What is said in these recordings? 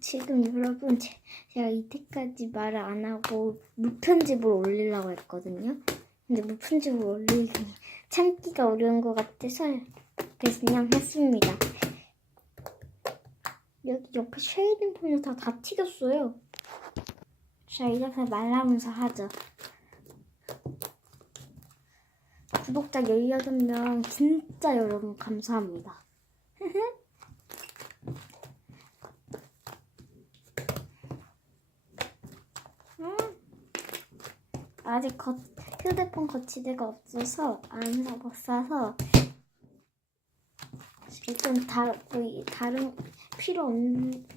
지금 여러분 제, 제가 이때까지 말을 안 하고 무편집을 올리려고 했거든요. 근데 무편집을 올리기 참기가 어려운 것 같아서 그래서 그냥 했습니다. 여기 옆에 쉐이딩 폰이 다, 다 튀겼어요. 자 이렇게 말하면서 하죠. 구독자 18명 진짜 여러분 감사합니다. 아직 거, 휴대폰 거치대가 없어서 안 사고 싸서 일단 다, 뭐, 다른 필요 없,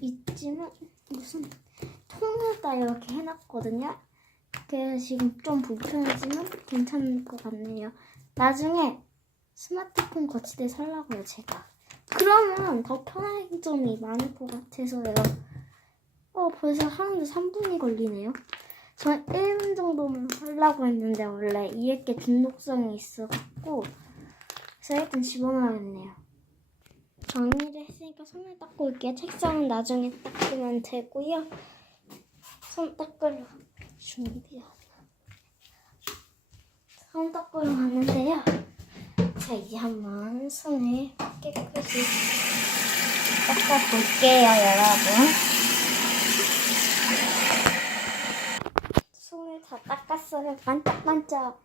있지만 무슨 통에다 이렇게 해놨거든요. 그래서 지금 좀 불편하지만 괜찮을 것 같네요. 나중에 스마트폰 거치대 살라고요, 제가. 그러면 더 편한 점이 많을 것 같아서요. 어, 벌써 하는데 3분이 걸리네요. 전 1분 정도만 하려고 했는데 원래 이렇게 중독성이 있어갖고 그래서 일단 집어넣어야겠네요. 정리를 했으니까 손을 닦고 올게요. 책상은 나중에 닦으면 되고요. 손 닦으러 준비해야 손 닦으러 가는데요. 자, 이제 한번 손을 깨끗이 닦아볼게요, 여러분. 손을 다 닦았어요. 반짝반짝.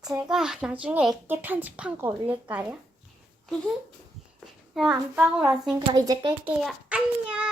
제가 나중에 액계 편집한 거 올릴까요? 자, 안방으로 왔으니까 이제 끌게요. 안녕!